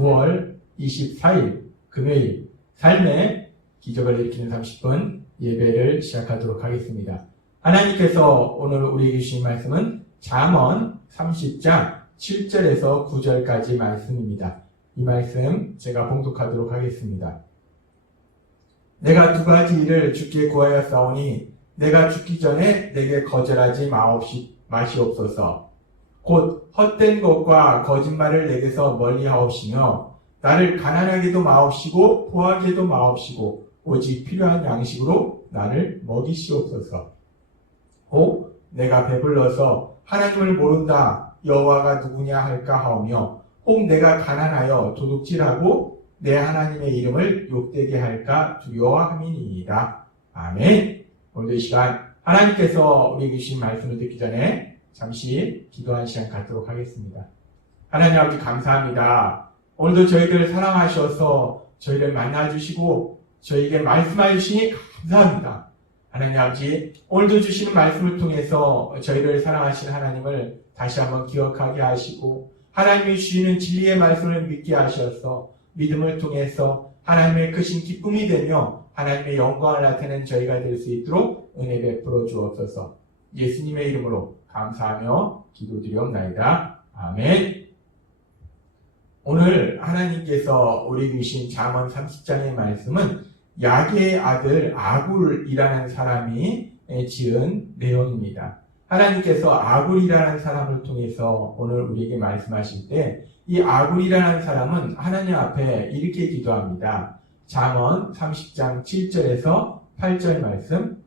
9월 24일 금요일 삶의 기적을 일으키는 30분 예배를 시작하도록 하겠습니다. 하나님께서 오늘 우리에게 주신 말씀은 잠언 30장 7절에서 9절까지 말씀입니다. 이 말씀 제가 봉독하도록 하겠습니다. 내가 두 가지 일을 주께 구하였사오니 내가 죽기 전에 내게 거절하지 마시옵소서. 곧 헛된 것과 거짓말을 내게서 멀리하옵시며 나를 가난하게도 마옵시고 포하게도 마옵시고 오직 필요한 양식으로 나를 먹이시옵소서. 혹 내가 배불러서 하나님을 모른다 여호와가 누구냐 할까 하오며 혹 내가 가난하여 도둑질하고 내 하나님의 이름을 욕되게 할까 두려워함이니이다. 아멘. 오늘 이 시간 하나님께서 우리에게 주신 말씀을 듣기 전에 잠시 기도한 시간 갖도록 하겠습니다. 하나님 아버지 감사합니다. 오늘도 저희들을 사랑하셔서 저희를 만나주시고 저희에게 말씀해 주시니 감사합니다. 하나님 아버지 오늘도 주시는 말씀을 통해서 저희를 사랑하신 하나님을 다시 한번 기억하게 하시고 하나님이 주시는 진리의 말씀을 믿게 하셔서 믿음을 통해서 하나님의 크신 기쁨이 되며 하나님의 영광을 나타내는 저희가 될 수 있도록 은혜 베풀어 주옵소서. 예수님의 이름으로 감사하며 기도드리옵나이다. 아멘. 오늘 하나님께서 우리에게 주신 잠언 30장의 말씀은 야게의 아들 아굴이라는 사람이 지은 내용입니다. 하나님께서 아굴이라는 사람을 통해서 오늘 우리에게 말씀하실 때 이 아굴이라는 사람은 하나님 앞에 이렇게 기도합니다. 잠언 30장 7절에서 8절 말씀.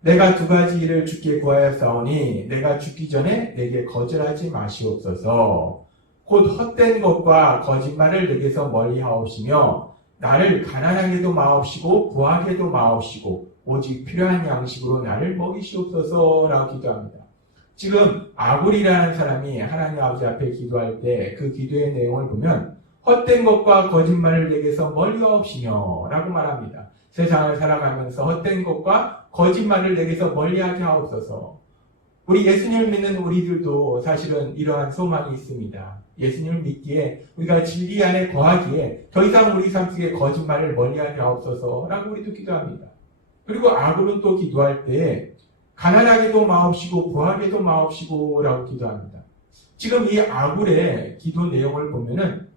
내가 두 가지 일을 주께 구하였사오니 내가 죽기 전에 내게 거절하지 마시옵소서. 곧 헛된 것과 거짓말을 내게서 멀리하옵시며 나를 가난하게도 마옵시고 부하게도 마옵시고 오직 필요한 양식으로 나를 먹이시옵소서라고 기도합니다. 지금 아굴이라는 사람이 하나님 아버지 앞에 기도할 때 그 기도의 내용을 보면 헛된 것과 거짓말을 내게서 멀리하옵시며 라고 말합니다. 세상을 살아가면서 헛된 것과 거짓말을 내게서 멀리하게 하옵소서. 우리 예수님을 믿는 우리들도 사실은 이러한 소망이 있습니다. 예수님을 믿기에 우리가 진리 안에 거하기에 더 이상 우리 삶 속에 거짓말을 멀리하게 하옵소서 라고 우리도 기도합니다. 그리고 아굴은 또 기도할 때 가난하게도 마옵시고 부하게도 마옵시고 라고 기도합니다. 지금 이 아굴의 기도 내용을 보면은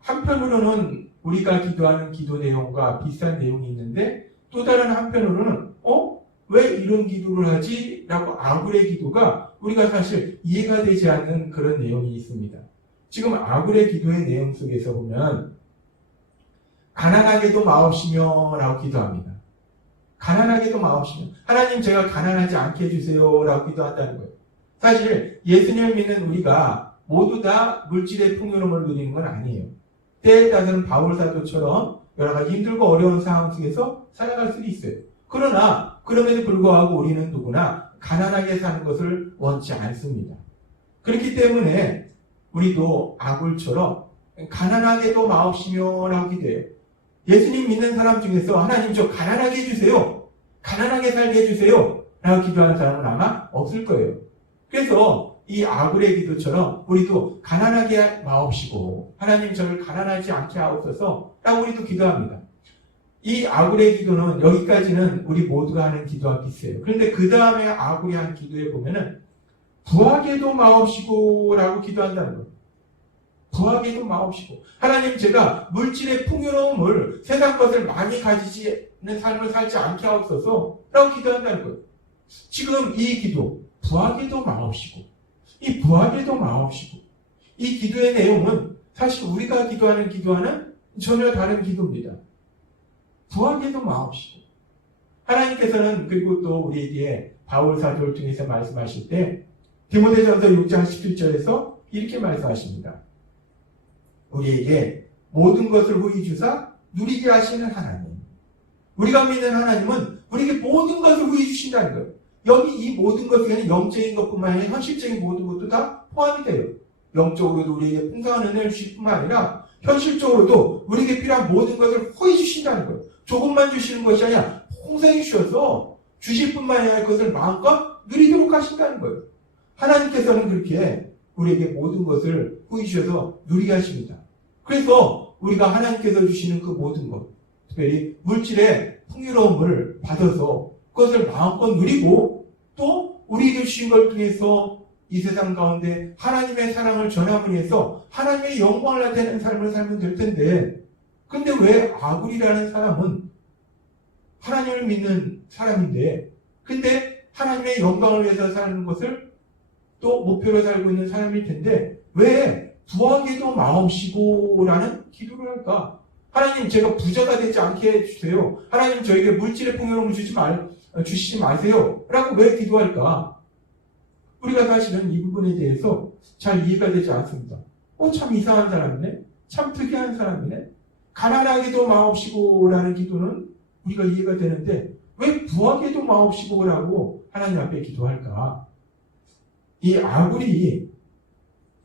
한편으로는 우리가 기도하는 기도 내용과 비슷한 내용이 있는데 또 다른 한편으로는 왜 이런 기도를 하지? 라고 아굴의 기도가 우리가 사실 이해가 되지 않는 그런 내용이 있습니다. 지금 아굴의 기도의 내용 속에서 보면 가난하게도 마옵시며 라고 기도합니다. 가난하게도 마옵시며 하나님 제가 가난하지 않게 해주세요 라고 기도한다는 거예요. 사실 예수님을 믿는 우리가 모두 다 물질의 풍요로움을 누리는 건 아니에요. 때에 따라서는 바울 사도처럼 여러 가지 힘들고 어려운 상황 속에서 살아갈 수도 있어요. 그러나 그럼에도 불구하고 우리는 누구나 가난하게 사는 것을 원치 않습니다. 그렇기 때문에 우리도 아굴처럼 가난하게도 마옵시며 라고 기도해요. 예수님 믿는 사람 중에서 하나님 저 가난하게 해주세요. 가난하게 살게 해주세요. 라고 기도하는 사람은 아마 없을 거예요. 그래서 이 아굴의 기도처럼 우리도 가난하게 마옵시고 하나님 저를 가난하지 않게 하옵소서 라고 우리도 기도합니다. 이 아굴의 기도는 여기까지는 우리 모두가 하는 기도와 비슷해요. 그런데 그 다음에 아굴이 한 기도에 보면은 부하게도 마옵시고 라고 기도한다는 거예요. 부하게도 마옵시고 하나님 제가 물질의 풍요로움을 세상 것을 많이 가지지는 삶을 살지 않게 하옵소서 라고 기도한다는 거예요. 지금 이 기도 부하게도 마옵시고 이 부하게도 마옵시고 이 기도의 내용은 사실 우리가 기도하는 기도와는 전혀 다른 기도입니다. 부하게도 마옵시고 하나님께서는 그리고 또 우리에게 바울 사도를 통해서 말씀하실 때 디모데전서 6장 17절에서 이렇게 말씀하십니다. 우리에게 모든 것을 후히 주사 누리게 하시는 하나님. 우리가 믿는 하나님은 우리에게 모든 것을 후히 주신다는 거예요. 여기 이 모든 것이 영적인 것뿐만 아니라 현실적인 모든 것도 다 포함이 돼요. 영적으로도 우리에게 풍성한 은혜를 주실 뿐만 아니라 현실적으로도 우리에게 필요한 모든 것을 후히 주신다는 거예요. 조금만 주시는 것이 아니라 풍성히 주셔서 주실 뿐만 아니라 그것을 마음껏 누리도록 하신다는 거예요. 하나님께서는 그렇게 우리에게 모든 것을 후히 주셔서 누리게 하십니다. 그래서 우리가 하나님께서 주시는 그 모든 것, 특별히 물질의 풍요로움을 받아서 그것을 마음껏 누리고 또 우리에게 주신 걸 통해서 이 세상 가운데 하나님의 사랑을 전함으로 해서 하나님의 영광을 나타내는 삶을 살면 될 텐데, 근데 왜 아굴이라는 사람은 하나님을 믿는 사람인데, 근데 하나님의 영광을 위해서 사는 것을 또 목표로 살고 있는 사람일 텐데 왜 부하게도 마옵시고라는 기도를 할까? 하나님, 제가 부자가 되지 않게 해주세요. 하나님, 저에게 물질의 풍요로움을 주시지 마세요. 라고 왜 기도할까? 우리가 사실은 이 부분에 대해서 잘 이해가 되지 않습니다. 참 이상한 사람이네? 참 특이한 사람이네? 가난하게도 마옵시고라는 기도는 우리가 이해가 되는데 왜 부하게도 마옵시고라고 하나님 앞에 기도할까? 이 아굴이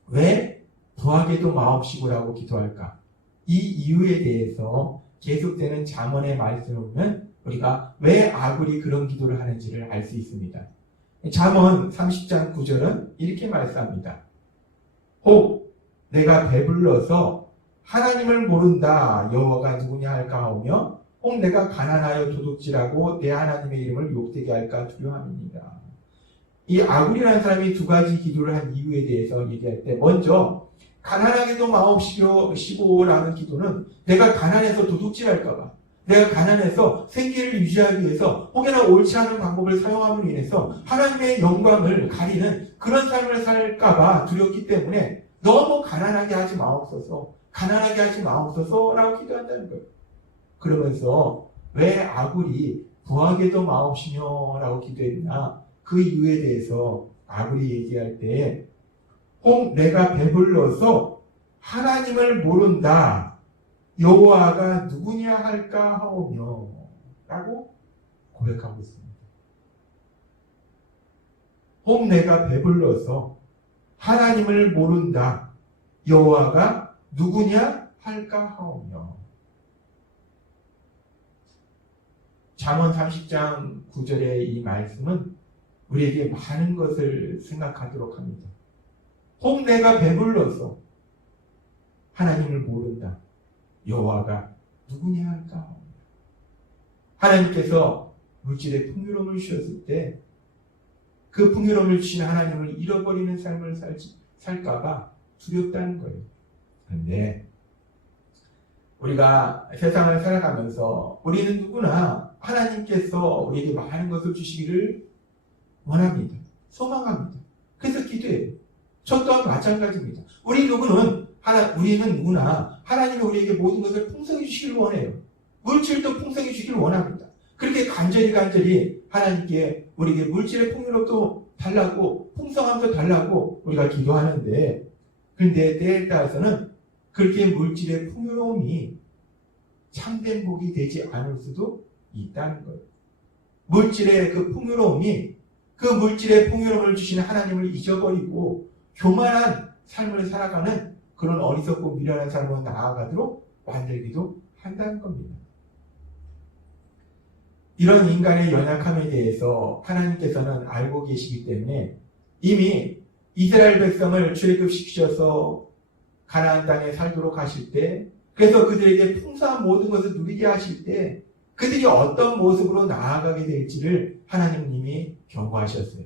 왜 부하게도 마옵시고라고 기도할까? 이 이유에 대해서 계속되는 잠언의 말씀을 보면 우리가 왜 아굴이 그런 기도를 하는지를 알 수 있습니다. 잠언 30장 9절은 이렇게 말씀합니다. 혹 내가 배불러서 하나님을 모른다 여호와가 누구냐 할까 하오며 혹 내가 가난하여 도둑질하고 내 하나님의 이름을 욕되게 할까 두려워함이니라. 이 아굴이라는 사람이 두 가지 기도를 한 이유에 대해서 얘기할 때 먼저 가난하게도 마옵시고라는 기도는 내가 가난해서 도둑질할까봐, 내가 가난해서 생계를 유지하기 위해서 혹여나 옳지 않은 방법을 사용함으로 인해서 하나님의 영광을 가리는 그런 삶을 살까봐 두렵기 때문에 너무 가난하게 하지 마옵소서, 가난하게 하지 마옵소서라고 기도한다는 거예요. 그러면서 왜 아굴이 부하게도 마옵시며라고 기도했나? 그 이유에 대해서 아굴이 얘기할 때 혹 내가 배불러서 하나님을 모른다 여호와가 누구냐 할까 하오며 라고 고백하고 있습니다. 혹 내가 배불러서 하나님을 모른다 여호와가 누구냐 할까 하오며. 잠언 30장 9절의 이 말씀은 우리에게 많은 것을 생각하도록 합니다. 혹 내가 배불러서 하나님을 모른다 여호와가 누구냐 할까 하오며. 하나님께서 물질의 풍요로움을 주셨을 때 그 풍요로움을 주신 하나님을 잃어버리는 삶을 살까봐 두렵다는 거예요. 그런데 우리가 세상을 살아가면서 우리는 누구나 하나님께서 우리에게 많은 것을 주시기를 원합니다. 소망합니다. 그래서 기도해요. 저 또한 마찬가지입니다. 우리는 누구나 하나님이 우리에게 모든 것을 풍성히 주시기를 원해요. 물질도 풍성히 주기를 원합니다. 그렇게 간절히 하나님께 우리에게 물질의 풍요로움도 달라고 풍성함도 달라고 우리가 기도하는데, 그런데 때에 따라서는 그렇게 물질의 풍요로움이 참된 복이 되지 않을 수도 있다는 거예요. 물질의 그 풍요로움이 그 물질의 풍요로움을 주시는 하나님을 잊어버리고 교만한 삶을 살아가는 그런 어리석고 미련한 삶으로 나아가도록 만들기도 한다는 겁니다. 이런 인간의 연약함에 대해서 하나님께서는 알고 계시기 때문에 이미 이스라엘 백성을 출애굽시키셔서 가나안 땅에 살도록 하실 때, 그래서 그들에게 풍성한 모든 것을 누리게 하실 때 그들이 어떤 모습으로 나아가게 될지를 하나님님이 경고하셨어요.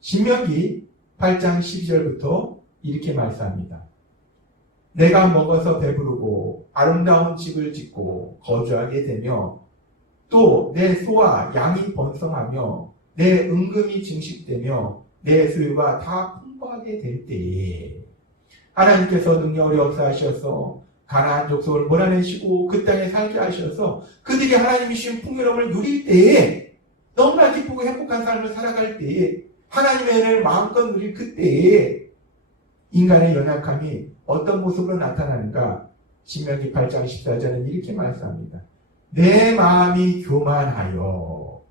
신명기 8장 12절부터 이렇게 말씀합니다. 내가 먹어서 배부르고 아름다운 집을 짓고 거주하게 되며 또 내 소와 양이 번성하며 내 은금이 증식되며 내 소유가 다 풍부하게 될 때에 하나님께서 능력을 역사하셔서 가나안 족속을 몰아내시고 그 땅에 살게 하셔서 그들이 하나님이 주신 풍요로움을 누릴 때에, 너무나 기쁘고 행복한 삶을 살아갈 때에, 하나님의 은혜를 마음껏 누릴 그때에 인간의 연약함이 어떤 모습으로 나타나는가? 신명기 8장 14절은 이렇게 말씀합니다. 내 마음이 교만하여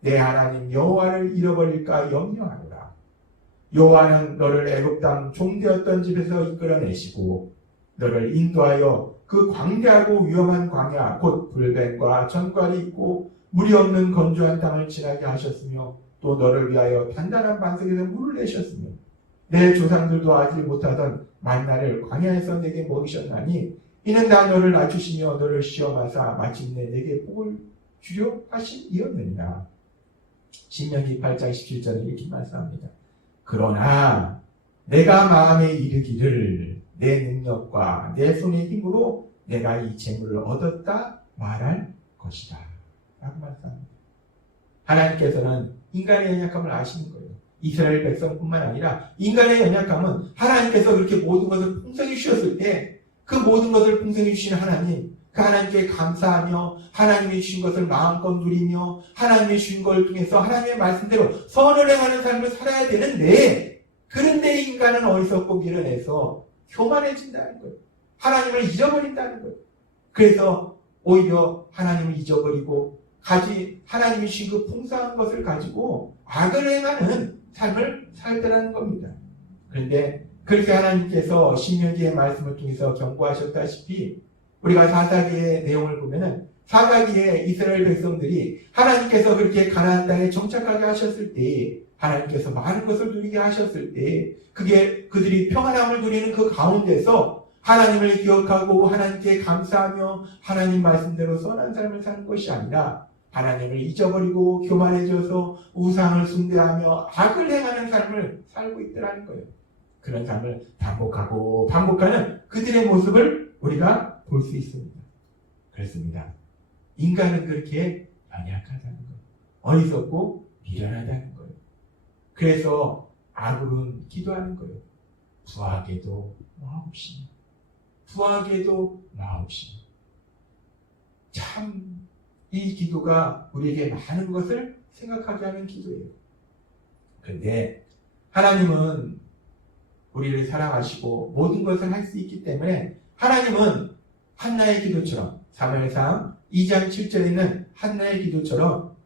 내 하나님 여호와를 잃어버릴까 염려하노라. 여호와는 너를 애굽 땅 종되었던 집에서 이끌어내시고 너를 인도하여 그 광대하고 위험한 광야 곧 불뱀과 전갈이 있고 물이 없는 건조한 땅을 지나게 하셨으며 또 너를 위하여 단단한 반석에서 물을 내셨으며 내 조상들도 알지 못하던 만나를 광야에서 내게 먹이셨나니 이는 나 너를 낮추시며 너를 시험하사 마침내 내게 복을 주려 하심이었느니라. 신명기 8장 17절에 이렇게 말씀합니다. 그러나 내가 마음에 이르기를 내 능력과 내 손의 힘으로 내가 이 재물을 얻었다 말할 것이다 라고 말씀합니다. 하나님께서는 인간의 연약함을 아시는 거예요. 이스라엘 백성뿐만 아니라 인간의 연약함은 하나님께서 그렇게 모든 것을 풍성히 주셨을 때 그 모든 것을 풍성히 주신 하나님, 그 하나님께 감사하며 하나님이 주신 것을 마음껏 누리며 하나님이 주신 걸 통해서 하나님의 말씀대로 선을 행하는 삶을 살아야 되는데, 그런데 인간은 어리석고 밀어내서 교만해진다는 거예요. 하나님을 잊어버린다는 거예요. 그래서 오히려 하나님을 잊어버리고 하나님이 주신 그 풍성한 것을 가지고 악을 행하는 삶을 살더라는 겁니다. 그런데 그렇게 하나님께서 신명기의 말씀을 통해서 경고하셨다시피 우리가 사사기의 내용을 보면은 사사기에 이스라엘 백성들이 하나님께서 그렇게 가나안 땅에 정착하게 하셨을 때, 하나님께서 많은 것을 누리게 하셨을 때, 그게 그들이 평안함을 누리는 그 가운데서 하나님을 기억하고 하나님께 감사하며 하나님 말씀대로 선한 삶을 사는 것이 아니라 하나님을 잊어버리고 교만해져서 우상을 숭배하며 악을 행하는 삶을 살고 있더라는 거예요. 그런 삶을 반복하는 그들의 모습을 우리가 볼 수 있습니다. 그렇습니다. 인간은 그렇게 연약하다는 거예요. 어리석고 미련하다는 거예요. 그래서 악으로는 기도하는 거예요. 부하게도 마옵시며 부하게도 마옵시며. 참 이 기도가 우리에게 많은 것을 생각하게 하는 기도예요. 그런데 하나님은 우리를 사랑하시고 모든 것을 할 수 있기 때문에 하나님은 한나의 기도처럼, 사무엘상 2장 7절에 있는 한나의 기도처럼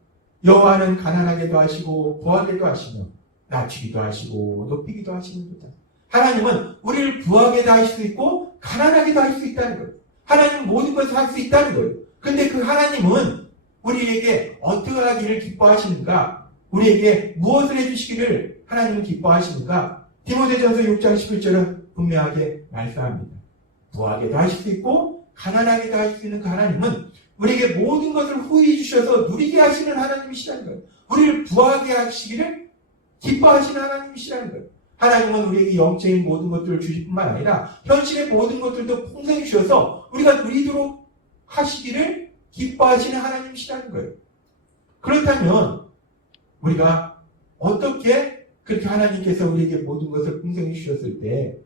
여호와는 가난하게도 하시고 부하게도 하시며 낮추기도 하시고 높이기도 하시는도다. 하나님은 우리를 부하게도 할 수 있고 가난하게도 할 수 있다는 거예요. 하나님은 모든 것을 할 수 있다는 거예요. 근데 그 하나님은 우리에게 어떻게 하기를 기뻐하시는가? 우리에게 무엇을 해주시기를 하나님은 기뻐하시는가? 디모데전서 6장 11절은 분명하게 말씀합니다. 부하게도 하실 수 있고 가난하게도 하실 수 있는 그 하나님은 우리에게 모든 것을 후히 주셔서 누리게 하시는 하나님이시라는 거예요. 우리를 부하게 하시기를 기뻐하시는 하나님이시라는 거예요. 하나님은 우리에게 영적인 모든 것들을 주실 뿐만 아니라 현실의 모든 것들도 풍성히 주셔서 우리가 누리도록 하시기를 기뻐하시는 하나님이시라는 거예요. 그렇다면 우리가 어떻게 그렇게 하나님께서 우리에게 모든 것을 풍성히 주셨을 때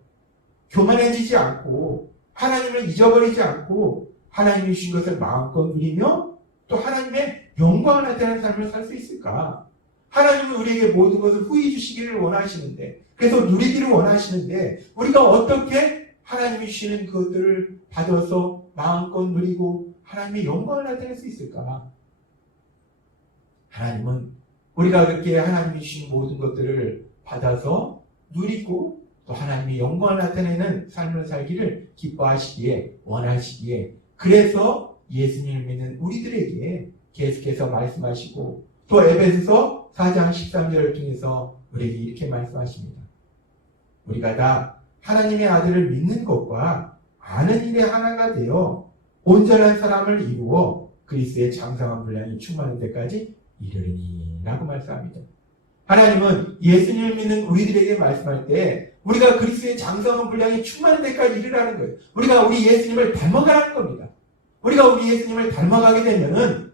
교만해지지 않고 하나님을 잊어버리지 않고 하나님이 주신 것을 마음껏 누리며 또 하나님의 영광을 나타내는 삶을 살 수 있을까? 하나님은 우리에게 모든 것을 후히 주시기를 원하시는데, 그래서 누리기를 원하시는데 우리가 어떻게 하나님이 주시는 그것들을 받아서 마음껏 누리고 하나님의 영광을 나타낼 수 있을까? 하나님은 우리가 그렇게 하나님이 주신 모든 것들을 받아서 누리고 또 하나님의 영광을 나타내는 삶을 살기를 기뻐하시기에 원하시기에, 그래서 예수님을 믿는 우리들에게 계속해서 말씀하시고 또 에베소서 4장 13절을 통해서 우리에게 이렇게 말씀하십니다. 우리가 다 하나님의 아들을 믿는 것과 아는 일에 하나가 되어 온전한 사람을 이루어 그리스도의 장성한 분량이 충만한 데까지 이르리니 라고 말씀합니다. 하나님은 예수님을 믿는 우리들에게 말씀할 때 우리가 그리스도의 장성한 분량이 충만한 데까지 이르라는 거예요. 우리가 우리 예수님을 닮아가라는 겁니다. 우리가 우리 예수님을 닮아가게 되면은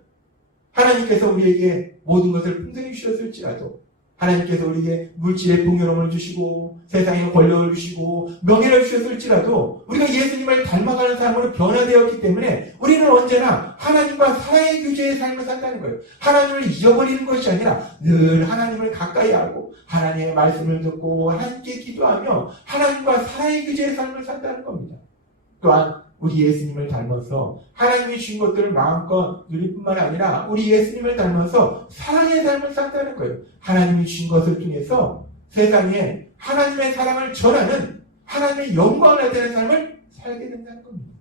하나님께서 우리에게 모든 것을 풍성히 주셨을지라도, 하나님께서 우리에게 물질의 풍요로움을 주시고 세상의 권력을 주시고 명예를 주셨을지라도 우리가 예수님을 닮아가는 삶으로 변화되었기 때문에 우리는 언제나 하나님과 사랑의 교제의 삶을 산다는 거예요. 하나님을 잊어버리는 것이 아니라 늘 하나님을 가까이 하고 하나님의 말씀을 듣고 함께 기도하며 하나님과 사랑의 교제의 삶을 산다는 겁니다. 또한 우리 예수님을 닮아서 하나님이 주신 것들을 마음껏 누릴 뿐만 아니라 우리 예수님을 닮아서 사랑의 삶을 산다는 거예요. 하나님이 주신 것을 통해서 세상에 하나님의 사랑을 전하는 하나님의 영광을 나타내는 삶을 살게 된다는 겁니다.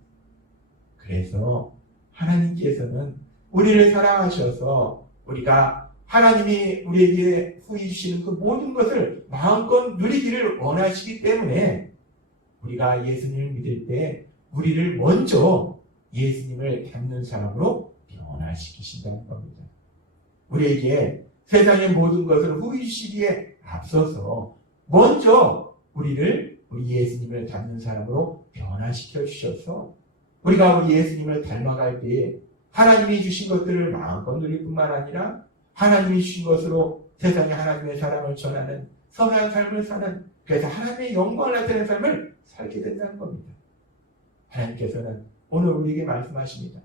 그래서 하나님께서는 우리를 사랑하셔서 우리가 하나님이 우리에게 후히 주시는 그 모든 것을 마음껏 누리기를 원하시기 때문에 우리가 예수님을 믿을 때 우리를 먼저 예수님을 닮는 사람으로 변화시키신다는 겁니다. 우리에게 세상의 모든 것을 후이시기에 앞서서 먼저 우리를 우리 예수님을 닮는 사람으로 변화시켜 주셔서 우리가 우리 예수님을 닮아갈 때에 하나님이 주신 것들을 마음껏 누릴 뿐만 아니라 하나님이 주신 것으로 세상에 하나님의 사랑을 전하는 선한 삶을 사는, 그래서 하나님의 영광을 나타내는 삶을 살게 된다는 겁니다. 하나님께서는 오늘 우리에게 말씀하십니다.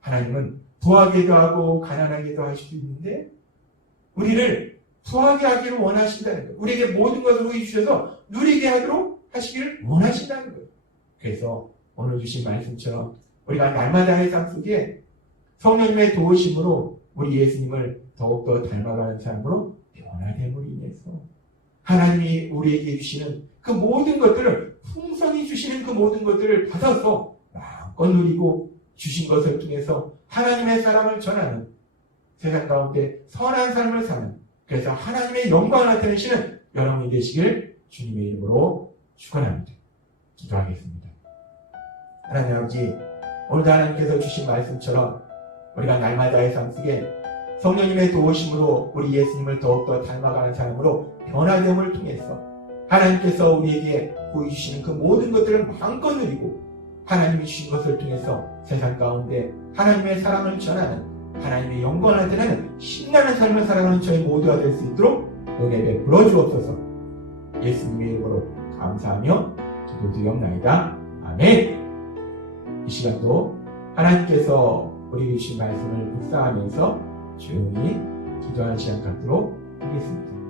하나님은 부하게도 하고 가난하게도 하실 수 있는데 우리를 부하게 하기를 원하신다는 거예요. 우리에게 모든 것을 후히 주셔서 누리게 하도록 하시기를 원하신다는 거예요. 그래서 오늘 주신 말씀처럼 우리가 날마다의 삶 속에 성령님의 도우심으로 우리 예수님을 더욱더 닮아가는 삶으로 변화됨으로 인해서 하나님이 우리에게 주시는 그 모든 것들을, 풍성히 주시는 그 모든 것들을 받아서 마음껏 누리고 주신 것을 통해서 하나님의 사랑을 전하는, 세상 가운데 선한 삶을 사는, 그래서 하나님의 영광을 나타내시는 여러분이 되시길 주님의 이름으로 축원합니다. 기도하겠습니다. 하나님 아버지, 오늘도 하나님께서 주신 말씀처럼 우리가 날마다의 삶 속에 성령님의 도우심으로 우리 예수님을 더욱더 닮아가는 사람으로 변화됨을 통해서 하나님께서 우리에게 보여주시는 그 모든 것들을 마음껏 누리고 하나님이 주신 것을 통해서 세상 가운데 하나님의 사랑을 전하는, 하나님의 영광을 나타내는 신나는 삶을 살아가는 저희 모두가 될 수 있도록 은혜 베풀어 주옵소서. 예수님의 이름으로 감사하며 기도드리옵나이다. 아멘. 이 시간도 하나님께서 우리 주신 말씀을 묵상하면서 조용히 기도하는 시간 갖도록 하겠습니다.